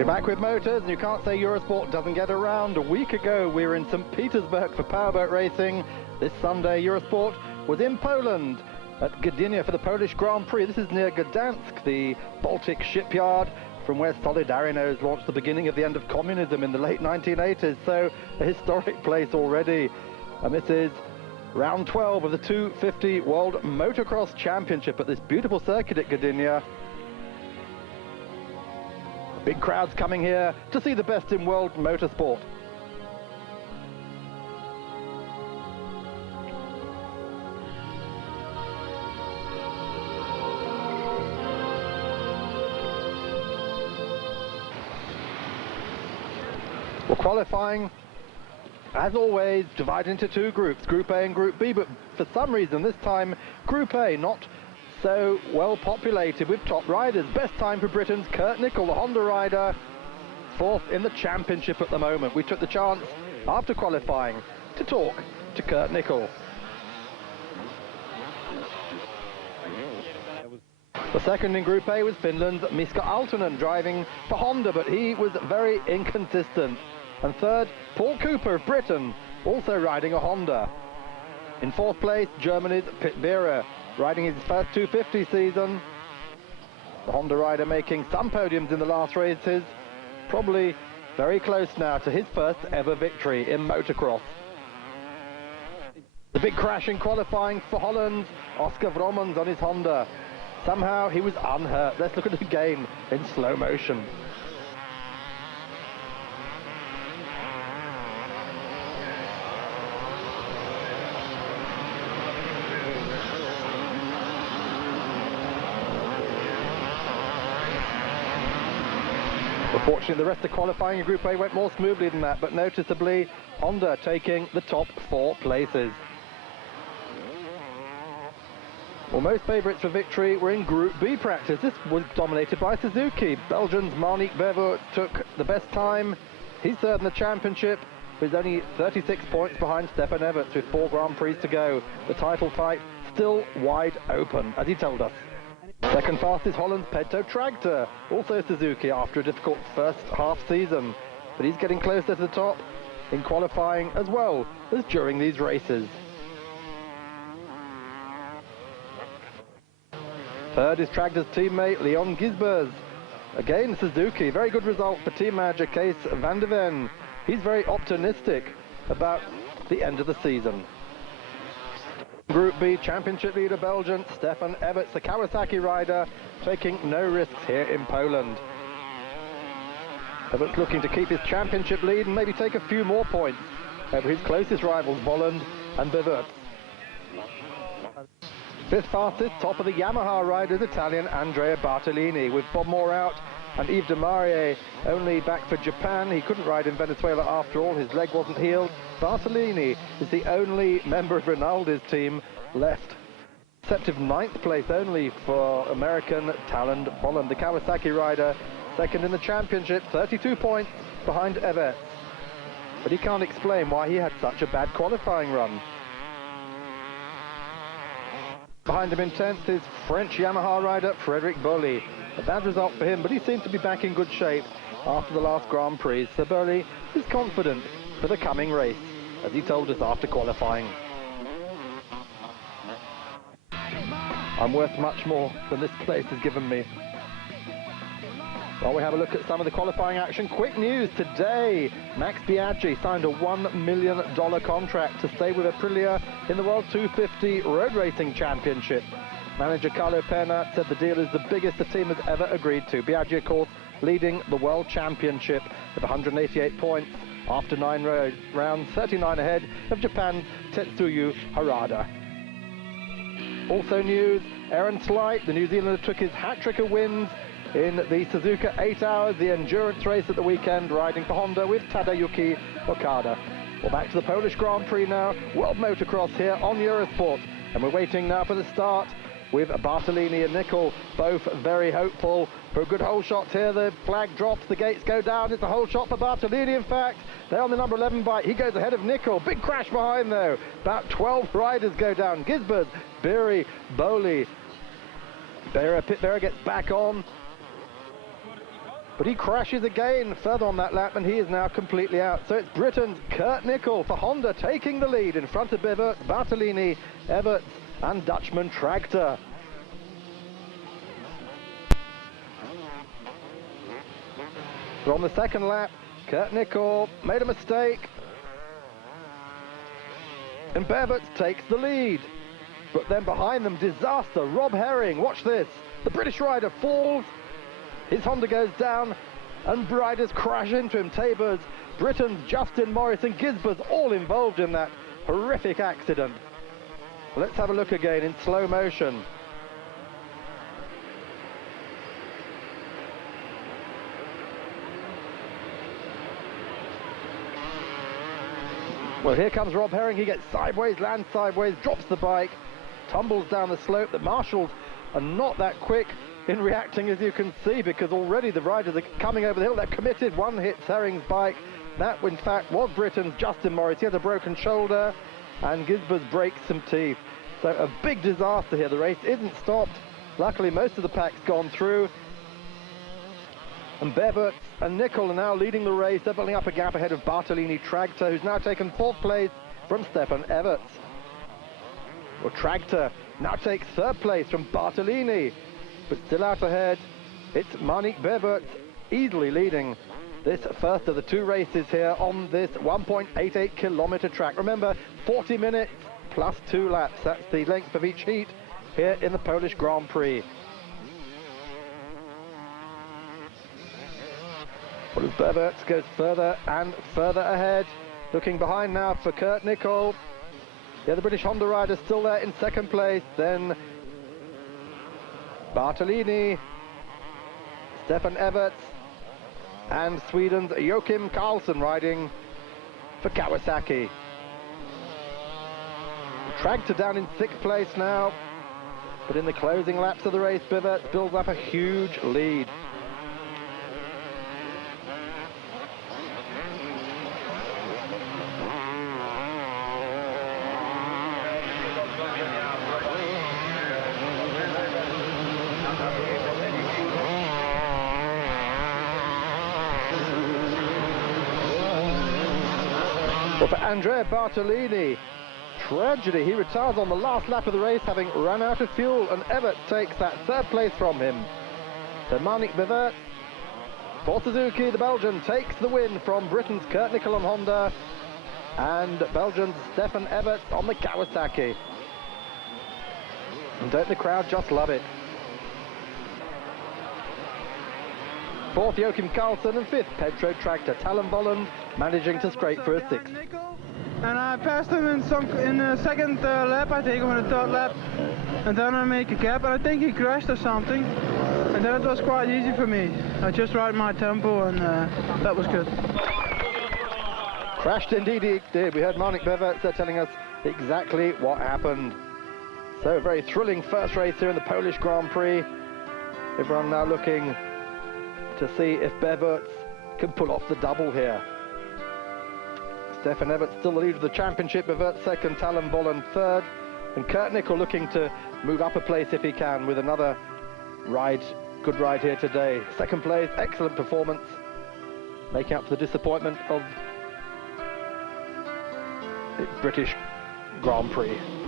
We're back with motors, and you can't say Eurosport doesn't get around. A week ago, we were in St. Petersburg for powerboat racing. This Sunday, Eurosport was in Poland at Gdynia for the Polish Grand Prix. This is near Gdansk, the Baltic shipyard, from where Solidarność launched the beginning of the end of communism in the late 1980s. So, a historic place already. And this is round 12 of the 250 World Motocross Championship at this beautiful circuit at Gdynia. Big crowds coming here to see the best in world motorsport. Well, qualifying, as always, divided into two groups, Group A and Group B, but for some reason this time Group A not so well populated with top riders. Best time for Britain's Kurt Nicholl, the Honda rider, fourth in the championship at the moment. We took the chance after qualifying to talk to Kurt Nicholl. The second in Group A was Finland's Miska Aaltonen, driving for Honda, but he was very inconsistent. And third, Paul Cooper of Britain, also riding a Honda. In fourth place, Germany's Pit Vera, riding his first 250 season. The Honda rider making some podiums in the last races, probably very close now to his first ever victory in motocross. The big crash in qualifying for Holland's Oscar Vromans on his Honda. Somehow he was unhurt. Let's look at it again in slow motion. Unfortunately, the rest of qualifying in Group A went more smoothly than that, but noticeably, Honda taking the top 4 places. Well, most favourites for victory were in Group B practice. This was dominated by Suzuki. Belgian's Marnik Vervoort took the best time. He's third in the championship, with only 36 points behind Stefan Everts with 4 Grand Prix to go. The title fight still wide open, as he told us. Second fastest Holland's Pedto Tractor, also Suzuki after a difficult first half season. But he's getting closer to the top in qualifying as well as during these races. Third is Tractor's teammate Leon Gisbers. Again Suzuki, very good result for team manager Kees van der Ven. He's very optimistic about the end of the season. Group B, championship leader Belgian Stefan Everts, the Kawasaki rider, taking no risks here in Poland. Everts looking to keep his championship lead and maybe take a few more points over his closest rivals, Bolland and Vervoort. Fifth fastest, top of the Yamaha riders, Italian Andrea Bartolini, with Bob Moore out and Yves de Marie only back for Japan. He couldn't ride in Venezuela after all, his leg wasn't healed. Bartolini is the only member of Rinaldi's team left. Deceptive 9th place only for American Talon Bolland, the Kawasaki rider, second in the championship, 32 points behind Everts. But he can't explain why he had such a bad qualifying run. Behind him in 10th is French Yamaha rider Frédéric Bolley. A bad result for him, but he seems to be back in good shape after the last Grand Prix. So Bolley is confident for the coming race, as he told us after qualifying. I'm worth much more than this place has given me. While we have a look at some of the qualifying action, quick news today. Max Biaggi signed a $1 million contract to stay with Aprilia in the World 250 Road Racing Championship. Manager Carlo Pena said the deal is the biggest the team has ever agreed to. Biaggi, of course, leading the World Championship with 188 points after 9 rounds, 39 ahead of Japan's Tetsuya Harada. Also news, Aaron Slight, the New Zealander, took his hat-trick of wins in the Suzuka 8 Hours, the endurance race at the weekend, riding for Honda with Tadayuki Okada. Well, back to the Polish Grand Prix now, World Motocross here on Eurosport. And we're waiting now for the start with Bartolini and Nicholl, both very hopeful for a good hole shot here. The flag drops, the gates go down, it's a hole shot for Bartolini in fact. They're on the number 11 bike, he goes ahead of Nicholl. Big crash behind though, about 12 riders go down. Gisbert, Beery, Bowley. Pit Vera gets back on. but he crashes again further on that lap, and he is now completely out. So it's Britain's Kurt Nickel for Honda taking the lead in front of Biverts, Bartolini, Everts and Dutchman Tractor. So on the second lap, Kurt Nickel made a mistake, and Beverts takes the lead. But then behind them, disaster. Rob Herring, watch this. The British rider falls, his Honda goes down, and riders crash into him. Tabers, Britain's Justin Morris and Gisbers all involved in that horrific accident. Let's have a look again in slow motion. Well, here comes Rob Herring. He gets sideways, lands sideways, drops the bike, tumbles down the slope. The marshals are not that quick in reacting, as you can see, because already the riders are coming over the hill. They're committed. One hits Herring's bike. That, in fact, was Britain's Justin Morris. He has a broken shoulder, and Gisbers breaks some teeth. So a big disaster here. The race isn't stopped. Luckily, most of the pack's gone through. And Beverts and Nickel are now leading the race. They're building up a gap ahead of Bartolini Tractor, who's now taken 4th place from Stefan Everts. Well, Tractor now takes 3rd place from Bartolini, but still out ahead. It's Marnik Beverts easily leading this first of the 2 races here on this 1.88 kilometer track. Remember, 40 minutes plus 2 laps. That's the length of each heat here in the Polish Grand Prix. Well, as Beverts goes further and further ahead, looking behind now for Kurt Nickel. Yeah, the British Honda rider still there in 2nd place. Then Bartolini, Stefan Everts, and Sweden's Joachim Karlsson riding for Kawasaki. Tractor down in 6th place now, but in the closing laps of the race, Beverts builds up a huge lead. Well, for Andrea Bartolini, tragedy. He retires on the last lap of the race, having run out of fuel, and Everts takes that 3rd place from him. So Marnik Beverts for Suzuki, the Belgian, takes the win from Britain's Kurt Nickel on Honda and Belgian's Stefan Everts on the Kawasaki. And don't the crowd just love it? 4th, Joachim Karlsson, and 5th, Petro Tractor. Talon Bolland managing to scrape for a 6th. And I passed him in the 2nd lap, I think, or in the 3rd lap. And then I make a gap, and I think he crashed or something. And then it was quite easy for me. I just ride my tempo, and that was good. Crashed indeed he did. We heard Marnik Beverts there telling us exactly what happened. So a very thrilling first race here in the Polish Grand Prix. Everyone now looking to see if Beverts can pull off the double here. Stefan Everts still the lead of the championship, Beverts 2nd, Talon Bolland 3rd, and Kurt Nickel looking to move up a place if he can with another ride, good ride here today. 2nd place, excellent performance, making up for the disappointment of the British Grand Prix.